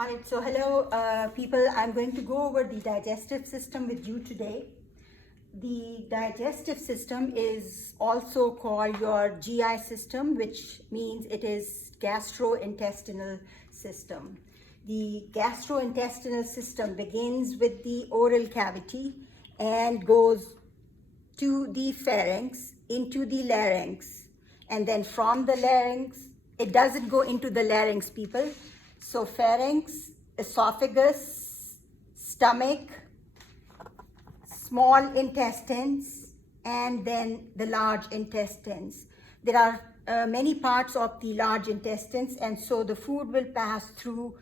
All right, so hello people, I'm going to go over the digestive system with you today. The digestive system is also called your GI system, which means it is gastrointestinal system. The gastrointestinal system begins with the oral cavity and goes to the pharynx, into the larynx, and then from the larynx, it doesn't go into the larynx, people. So pharynx, esophagus, stomach, small intestines, and then the large intestines. There are many parts of the large intestines, and so the food will pass through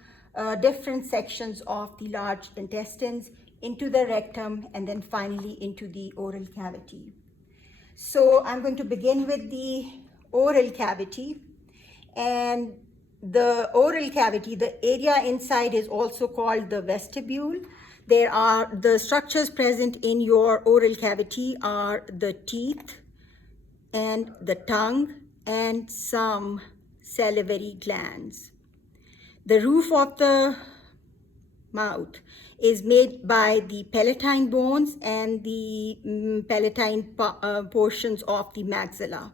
different sections of the large intestines into the rectum and then finally into the oral cavity. So I'm going to begin with the oral cavity. And the oral cavity, the area inside is also called the vestibule. There are the structures present in your oral cavity are the teeth and the tongue and some salivary glands. The roof of the mouth is made by the palatine bones and the palatine portions of the maxilla.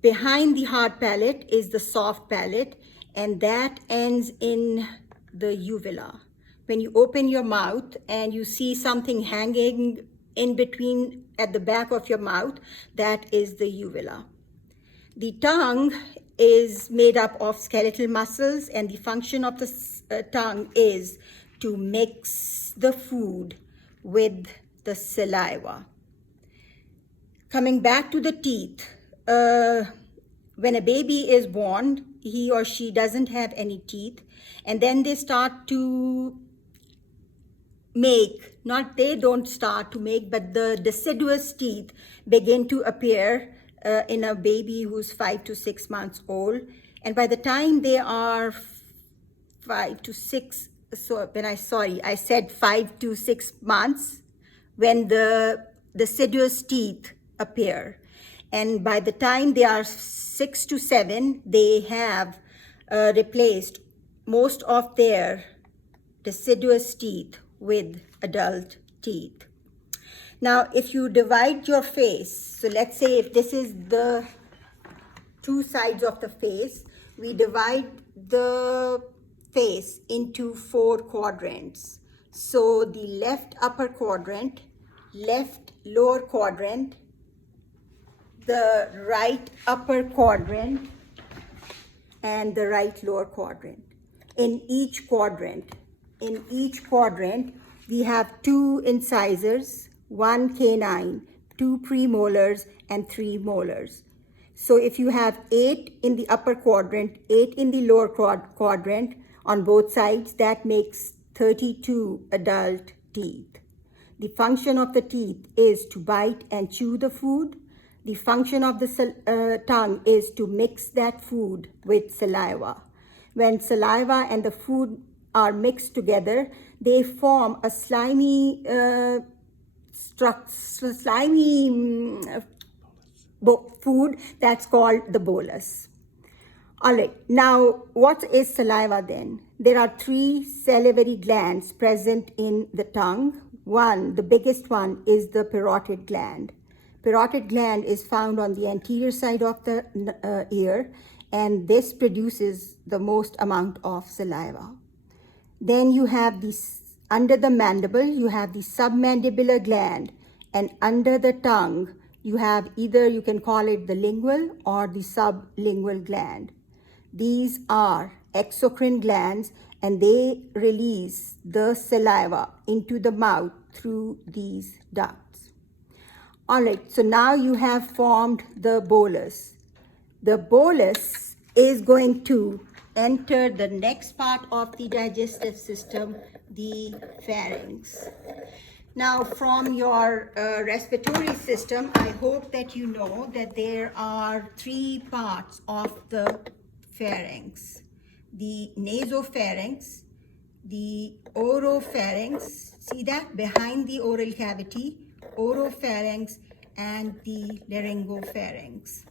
Behind the hard palate is the soft palate, and that ends in the uvula. When you open your mouth and you see something hanging in between at the back of your mouth, that is the uvula. The tongue is made up of skeletal muscles, and the function of the tongue is to mix the food with the saliva. Coming back to the teeth, when a baby is born, he or she doesn't have any teeth, and then they start to make, not they don't start to make, but the deciduous teeth begin to appear in a baby who's 5 to 6 months old. And by the time they are 5 to 6, I said 5 to 6 months, when the deciduous teeth appear. And by the time they are 6 to 7, they have replaced most of their deciduous teeth with adult teeth. Now, if you divide your face, so let's say if this is the two sides of the face, we divide the face into 4 quadrants. So the left upper quadrant, left lower quadrant, the right upper quadrant, and the right lower quadrant. In each quadrant, we have 2 incisors, 1 canine, 2 premolars, and 3 molars. So if you have 8 in the upper quadrant, 8 in the lower quadrant on both sides, that makes 32 adult teeth. The function of the teeth is to bite and chew the food. The function of the tongue is to mix that food with saliva. When saliva and the food are mixed together, they form a slimy food that's called the bolus. All right, now what is saliva then? There are 3 salivary glands present in the tongue. One, the biggest one, is the parotid gland. Parotid gland is found on the anterior side of the ear, and this produces the most amount of saliva. Then you have this, under the mandible, you have the submandibular gland, and under the tongue, you have either, you can call it the lingual or the sublingual gland. These are exocrine glands, and they release the saliva into the mouth through these ducts. All right, so now you have formed the bolus. The bolus is going to enter the next part of the digestive system, the pharynx. Now, from your respiratory system, I hope that you know that there are 3 parts of the pharynx: the nasopharynx, the oropharynx, see that behind the oral cavity, oropharynx, and the laryngopharynx.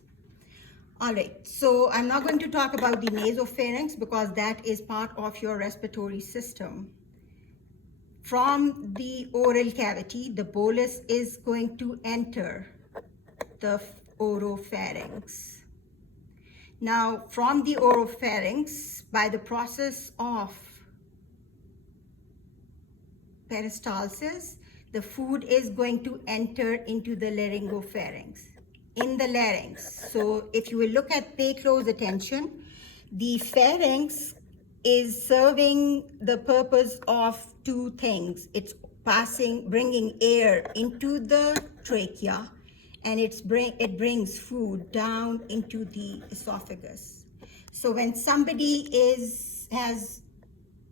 All right, so I'm not going to talk about the nasopharynx because that is part of your respiratory system. From the oral cavity, the bolus is going to enter the oropharynx. Now, from the oropharynx, by the process of peristalsis, the food is going to enter into the laryngopharynx, in the larynx. So if you will look at, pay close attention, the pharynx is serving the purpose of two things. It's bringing air into the trachea, and it brings food down into the esophagus. So when somebody has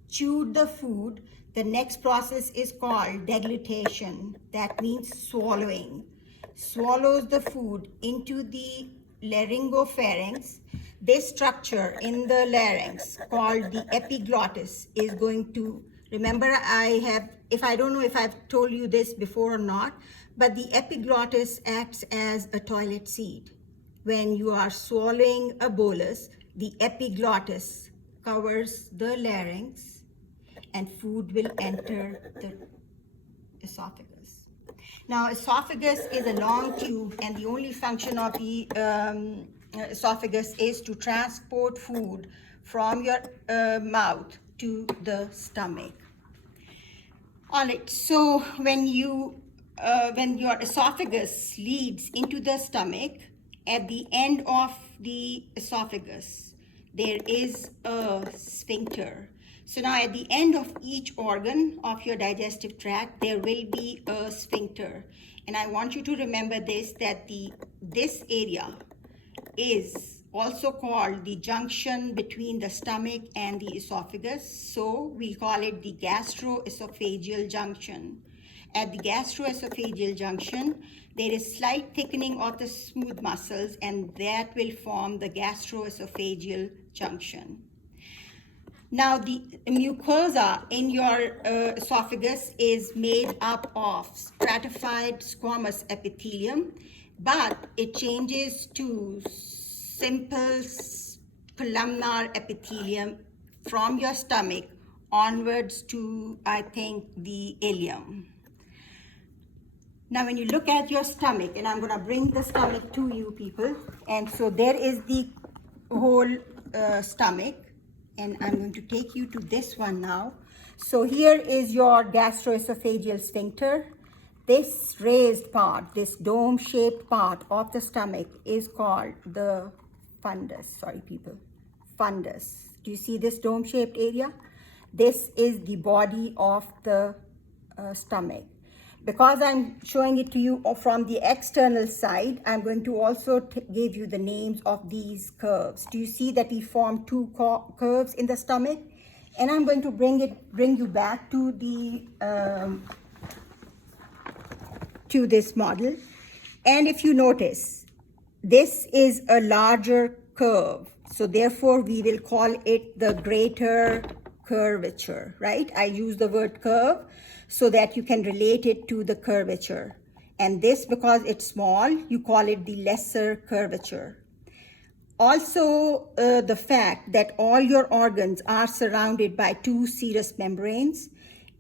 chewed the food, the next process is called deglutition. That means swallowing. Swallows the food into the laryngopharynx. This structure in the larynx called the epiglottis is going to, remember I don't know if I've told you this before or not, but the epiglottis acts as a toilet seat. When you are swallowing a bolus, the epiglottis covers the larynx and food will enter the esophagus. Now, esophagus is a long tube, and the only function of the esophagus is to transport food from your mouth to the stomach. All right, so when your esophagus leads into the stomach, at the end of the esophagus, there is a sphincter. So now at the end of each organ of your digestive tract, there will be a sphincter. And I want you to remember this, that this area is also called the junction between the stomach and the esophagus. So we call it the gastroesophageal junction. At the gastroesophageal junction, there is slight thickening of the smooth muscles, and that will form the gastroesophageal junction. Now, the mucosa in your esophagus is made up of stratified squamous epithelium, but it changes to simple columnar epithelium from your stomach onwards to, I think, the ileum. Now, when you look at your stomach, and I'm going to bring the stomach to you people, and so there is the whole stomach, and I'm going to take you to this one now. So here is your gastroesophageal sphincter. This raised part, this dome-shaped part of the stomach is called the fundus. Sorry, people, fundus. Do you see this dome-shaped area? This is the body of the stomach. Because I'm showing it to you from the external side, I'm going to also give you the names of these curves. Do you see that we form two curves in the stomach? And I'm going to bring you back to the to this model. And if you notice, this is a larger curve. So therefore, we will call it the greater curvature, right? I use the word curve so that you can relate it to the curvature. And this, because it's small, you call it the lesser curvature. Also, the fact that all your organs are surrounded by two serous membranes.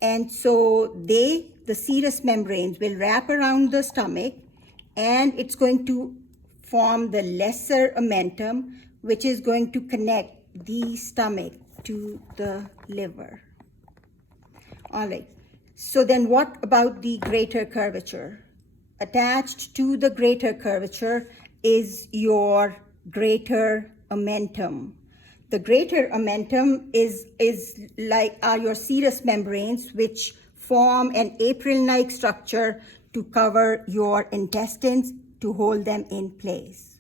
And so the serous membranes will wrap around the stomach, and it's going to form the lesser omentum, which is going to connect the stomach to the liver. All right. So then what about the greater curvature? Attached to the greater curvature is your greater omentum. The greater omentum is like your serous membranes, which form an apron-like structure to cover your intestines to hold them in place.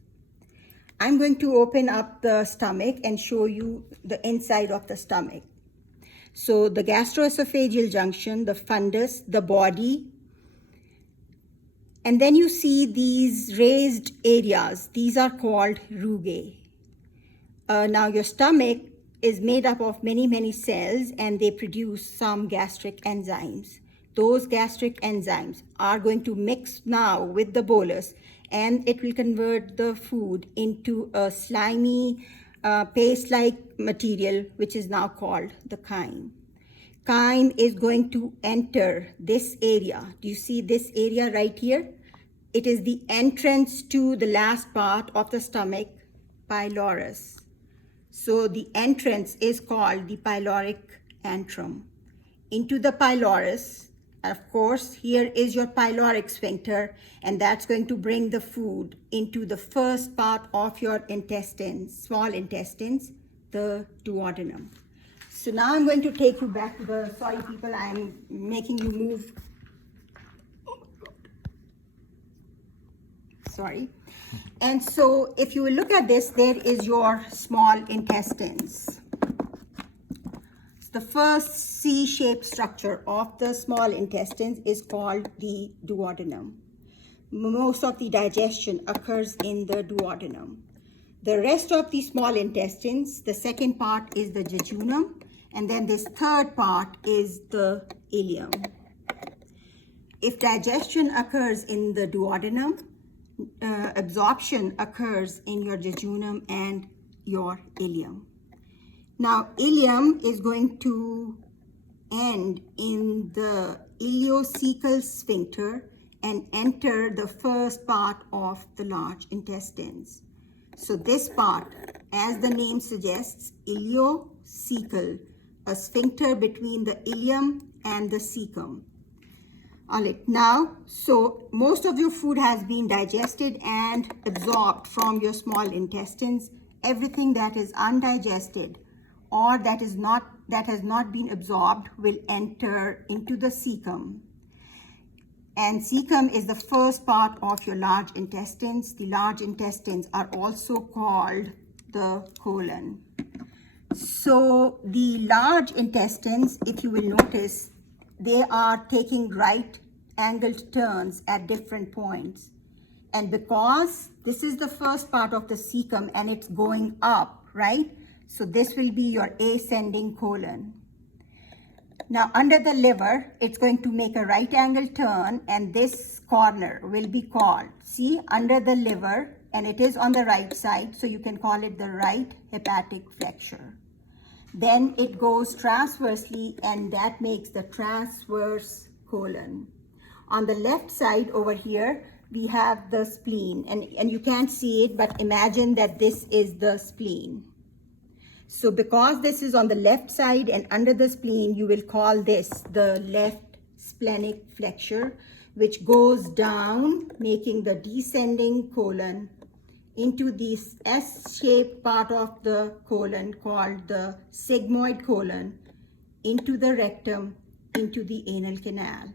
I'm going to open up the stomach and show you the inside of the stomach. So the gastroesophageal junction, the fundus, the body, and then you see these raised areas. These are called rugae. Now your stomach is made up of many, many cells, and they produce some gastric enzymes. Those gastric enzymes are going to mix now with the bolus and it will convert the food into a slimy paste-like material, which is now called the chyme. Chyme is going to enter this area. Do you see this area right here? It is the entrance to the last part of the stomach, pylorus. So the entrance is called the pyloric antrum. Into the pylorus, of course, here is your pyloric sphincter, and that's going to bring the food into the first part of your intestines, small intestines, the duodenum. So now I'm going to take you back to the, sorry people, I'm making you move. Sorry. And so if you look at this, there is your small intestines. The first C-shaped structure of the small intestines is called the duodenum. Most of the digestion occurs in the duodenum. The rest of the small intestines, the second part is the jejunum, and then this third part is the ileum. If digestion occurs in the duodenum, absorption occurs in your jejunum and your ileum. Now, ileum is going to end in the ileocecal sphincter and enter the first part of the large intestines. So this part, as the name suggests, ileocecal, a sphincter between the ileum and the cecum. All right, now, so most of your food has been digested and absorbed from your small intestines. Everything that is undigested or that has not been absorbed will enter into the cecum. And cecum is the first part of your large intestines. The large intestines are also called the colon. So the large intestines, if you will notice, they are taking right angled turns at different points. And because this is the first part of the cecum and it's going up, right? So this will be your ascending colon. Now under the liver, it's going to make a right angle turn, and this corner will be called, see, under the liver, and it is on the right side, so you can call it the right hepatic flexure. Then it goes transversely, and that makes the transverse colon. On the left side over here, we have the spleen, and you can't see it, but imagine that this is the spleen. So because this is on the left side and under the spleen, you will call this the left splenic flexure, which goes down, making the descending colon into this S-shaped part of the colon called the sigmoid colon, into the rectum, into the anal canal.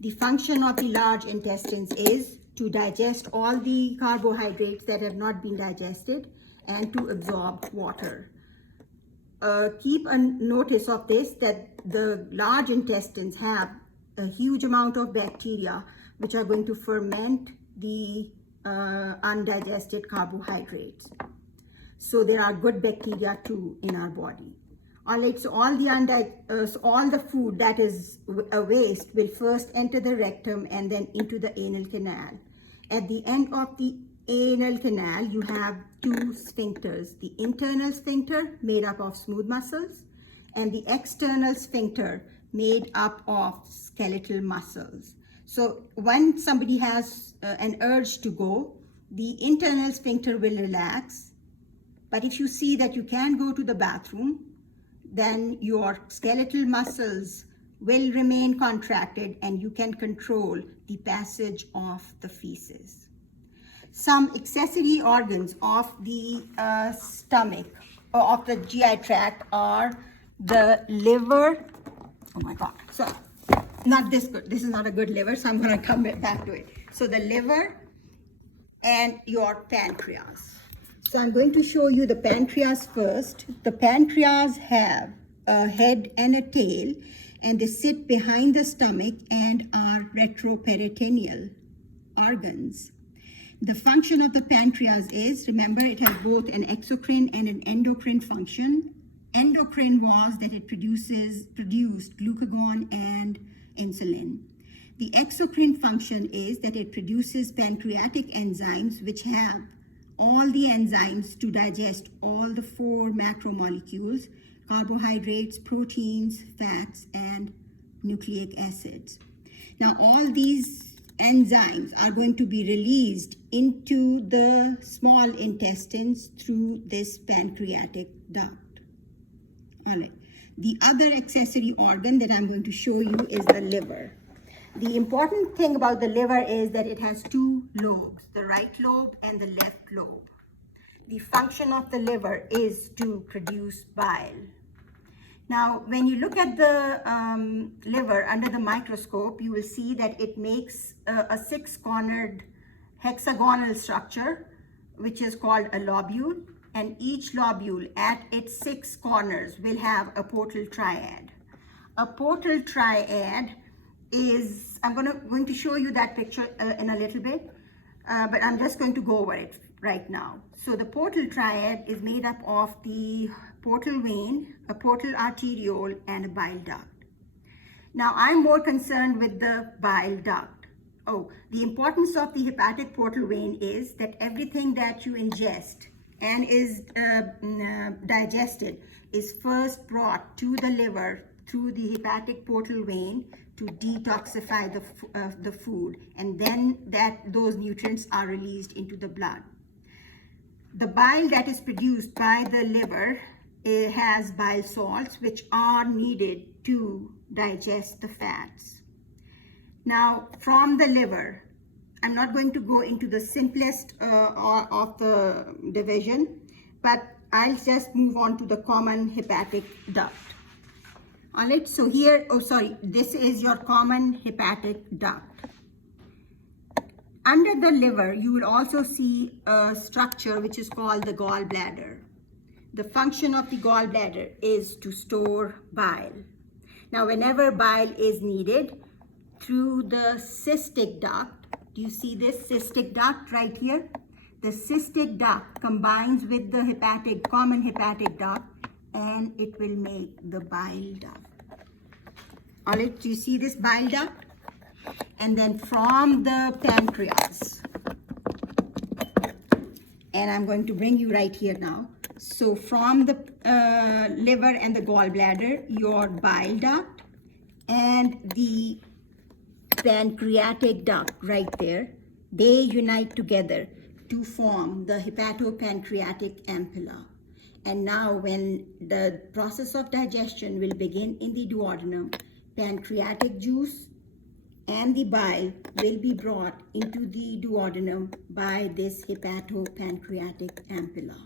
The function of the large intestines is to digest all the carbohydrates that have not been digested and to absorb water. Keep a notice of this, that the large intestines have a huge amount of bacteria which are going to ferment the undigested carbohydrates. So there are good bacteria too in our body. All right, so all the food that is a waste will first enter the rectum and then into the anal canal. At the end of the anal canal, you have two sphincters, the internal sphincter made up of smooth muscles and the external sphincter made up of skeletal muscles. So when somebody has an urge to go, the internal sphincter will relax. But if you see that you can't go to the bathroom, then your skeletal muscles will remain contracted and you can control the passage of the feces. Some accessory organs of the stomach or of the GI tract are the liver. Oh my God. So not this good. This is not a good liver, so I'm going to come back to it. So the liver and your pancreas. So I'm going to show you the pancreas first. The pancreas have a head and a tail, and they sit behind the stomach and are retroperitoneal organs. The function of the pancreas is, remember, it has both an exocrine and an endocrine function. Endocrine was that it produced glucagon and insulin. The exocrine function is that it produces pancreatic enzymes which have all the enzymes to digest all the 4 macromolecules: carbohydrates, proteins, fats, and nucleic acids. Now, all these enzymes are going to be released into the small intestines through this pancreatic duct. All right. The other accessory organ that I'm going to show you is the liver. The important thing about the liver is that it has 2 lobes, the right lobe and the left lobe. The function of the liver is to produce bile. Now, when you look at the liver under the microscope, you will see that it makes a 6-cornered hexagonal structure, which is called a lobule. And each lobule at its 6 corners will have a portal triad. A portal triad is, I'm going to show you that picture in a little bit, but I'm just going to go over it right now. So the portal triad is made up of the portal vein, a portal arteriole, and a bile duct. Now, I'm more concerned with the bile duct. The importance of the hepatic portal vein is that everything that you ingest and is digested is first brought to the liver through the hepatic portal vein to detoxify the food, and then those nutrients are released into the blood. The bile that is produced by the liver has bile salts, which are needed to digest the fats. Now, from the liver, I'm not going to go into the simplest of the division, but I'll just move on to the common hepatic duct. All right, so here, this is your common hepatic duct. Under the liver, you will also see a structure which is called the gallbladder. The function of the gallbladder is to store bile. Now, whenever bile is needed, through the cystic duct, do you see this cystic duct right here? The cystic duct combines with the common hepatic duct, and it will make the bile duct. All right, do you see this bile duct? And then from the pancreas, and I'm going to bring you right here now. So from the liver and the gallbladder, your bile duct and the pancreatic duct right there, they unite together to form the hepatopancreatic ampulla. And now when the process of digestion will begin in the duodenum, pancreatic juice and the bile will be brought into the duodenum by this hepatopancreatic ampulla.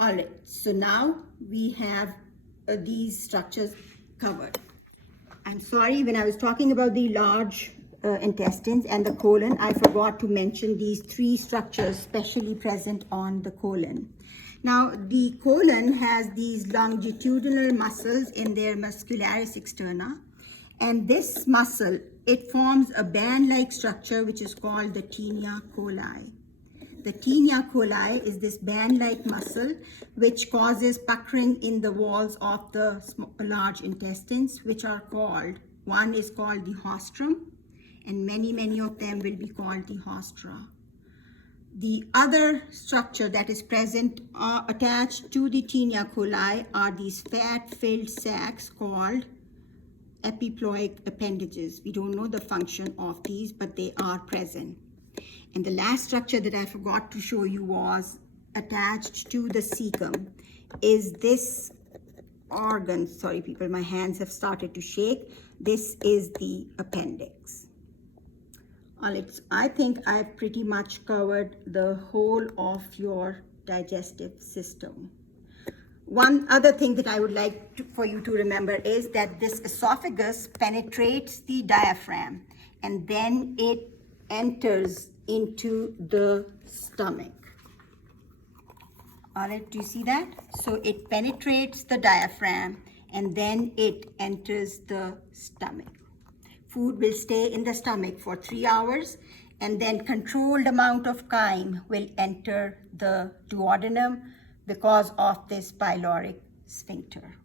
All right, so now we have these structures covered. I'm sorry, when I was talking about the large intestines and the colon, I forgot to mention these 3 structures specially present on the colon. Now, the colon has these longitudinal muscles in their muscularis externa, and this muscle, it forms a band-like structure which is called the tinea coli. The tinea coli is this band-like muscle which causes puckering in the walls of the large intestines, which are called, one is called the haustrum, and many of them will be called the haustra. The other structure that is present attached to the tinea coli are these fat-filled sacs called epiploic appendages. We don't know the function of these, but they are present. And the last structure that I forgot to show you was attached to the cecum is this organ. Sorry, people, my hands have started to shake. This is the appendix. All right, so I think I've pretty much covered the whole of your digestive system. One other thing that I would like for you to remember is that this esophagus penetrates the diaphragm and then it enters into the stomach. All right, do you see that? So it penetrates the diaphragm and then it enters the stomach. Food will stay in the stomach for 3 hours, and then controlled amount of chyme will enter the duodenum because of this pyloric sphincter.